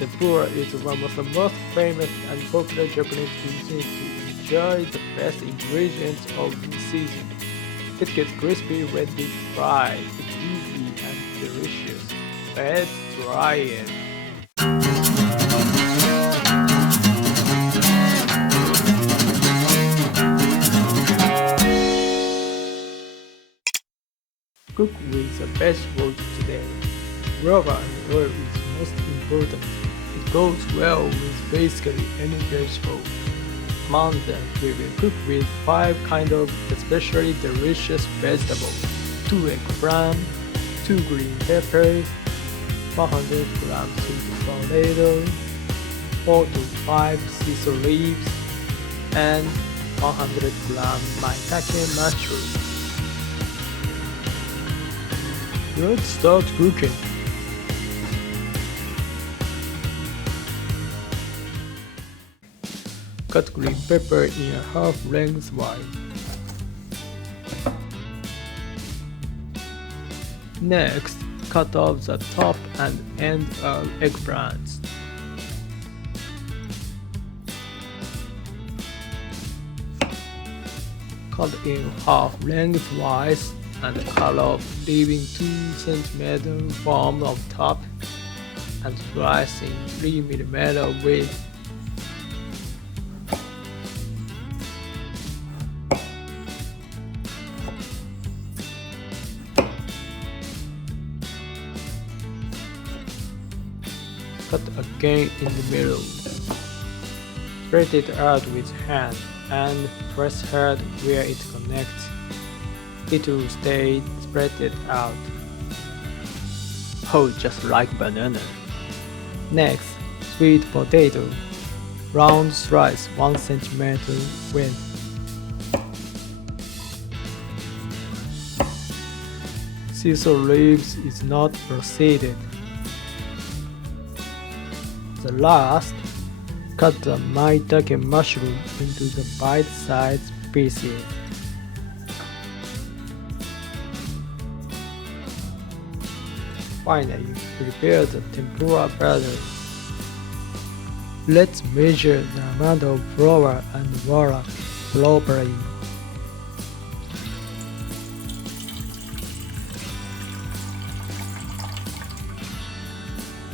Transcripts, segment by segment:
Tempura is one of the most famous and popular Japanese cuisines to enjoy the best ingredients of the season. It gets crispy when deep fried. It's easy and delicious. Let's try it. Cook with the vegetables today. Rubber and oil is most important. It goes well with basically any vegetable. Among them, we will cook with 5 kinds of especially delicious vegetables. 2 eggplant, 2 green peppers, 100 grams sweet potato, 4 to 5 sesame leaves, and 100 grams maitake mushroom. Let's start cooking. Cut green pepper in a half lengthwise. Next, cut off the top and end of eggplants. Cut in half lengthwise and cut off, leaving 2 cm form of top and slice in 3 mm width. Cut again in the middle. Spread it out with hand and press hard where it connects. It will stay spread it out. Oh, just like banana. Next, sweet potato. Round slice 1 cm width. Sesame leaves is not proceeded. The last, cut the maitake mushroom into the bite-sized pieces. Finally, prepare the tempura batter. Let's measure the amount of flour and water properly.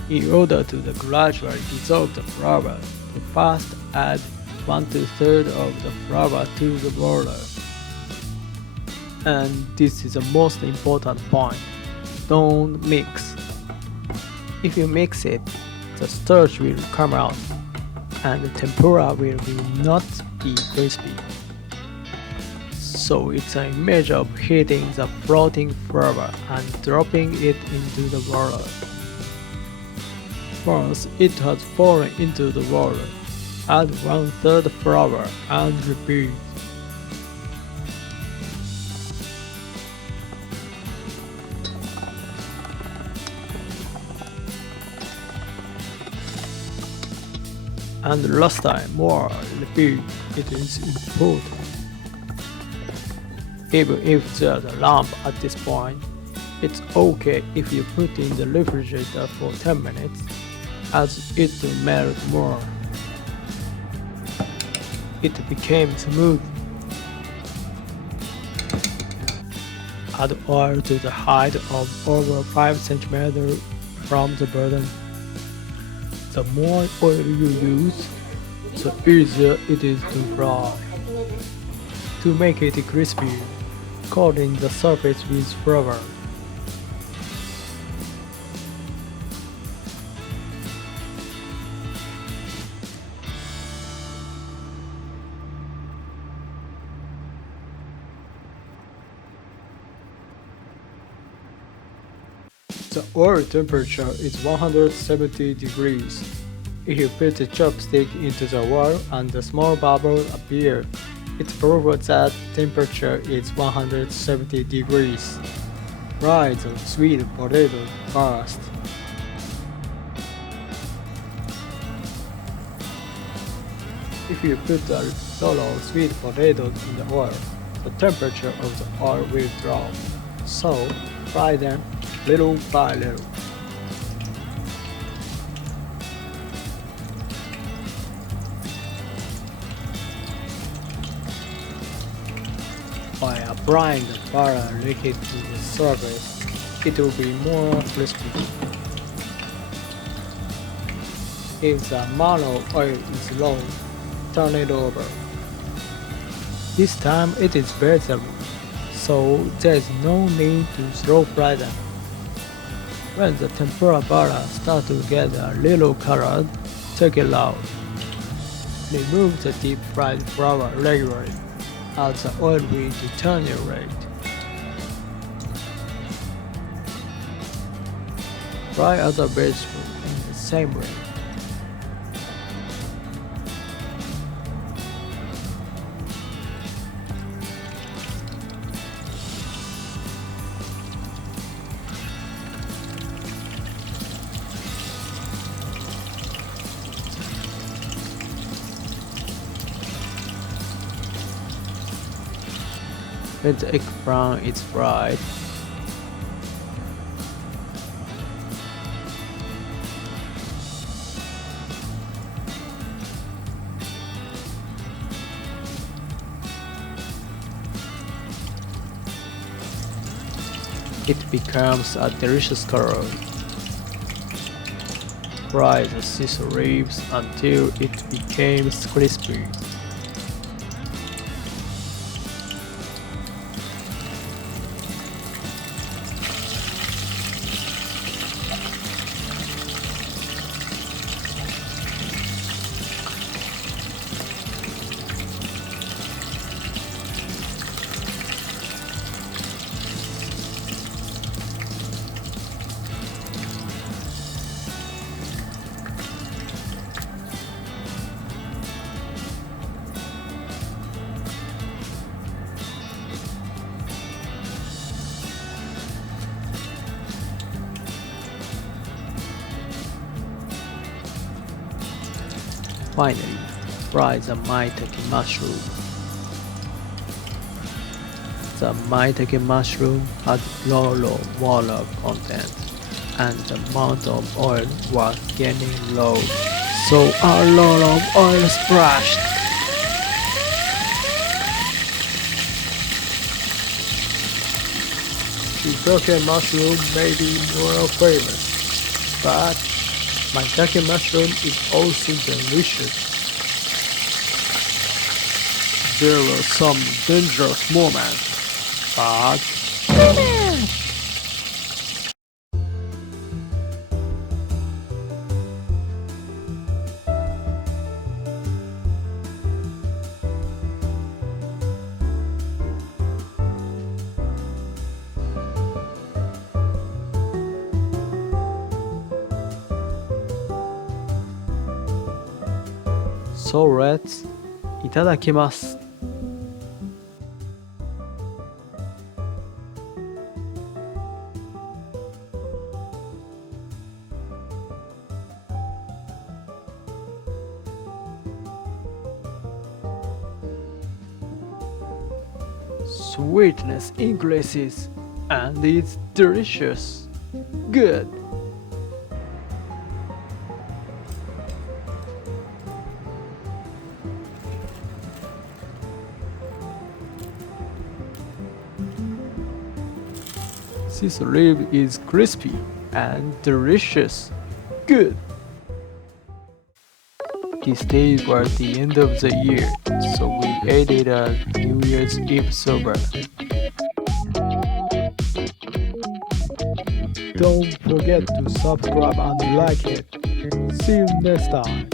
In order to gradually dissolve the flour, we first add 1 2/3 of the flour to the water. And this is the most important point. Don't mix. If you mix it, the starch will come out and the tempura will not be crispy. So it's a measure of heating the floating flour and dropping it into the water. Once it has fallen into the water, add 1/3 flour and repeat. And last time more, repeat. It is important. Even if there's a lump at this point, it's okay if you put in the refrigerator for 10 minutes, as it will melt more. It became smooth. Add oil to the height of over 5 cm from the bottom. The more oil you use, the easier it is to fry. To make it crispy, coating the surface with flour. The oil temperature is 170 degrees. If you put the chopstick into the oil and a small bubble appears, it proves that temperature is 170 degrees. Fry the sweet potato first. If you put a lot of sweet potatoes in the oil, the temperature of the oil will drop. So, fry them little by little. By applying the butter liquid to the surface, it will be more crispy. If the amount of oil is low, turn it over. This time it is better, so there is no need to slow fry them. When the tempura butter starts to get a little colored, take it out. Remove the deep fried flour regularly. Add the oil wheel to turn it red. Fry other vegetables in the same way. When the eggplant is fried, it becomes a delicious color. Fry the sesame leaves until it becomes crispy. Finally, fry the maitake mushroom. The maitake mushroom had low water content, and the amount of oil was getting low, so a lot of oil splashed. Shiitake mushroom may be more famous, but maitake mushroom is also delicious. There were some dangerous moments, but so let's いただきます。Sweetness increases and it's delicious. Good. Sesame leaf is crispy and delicious. Good. This day was the end of the year, so we ate it at New Year's Eve supper. Don't forget to subscribe and like it. See you next time.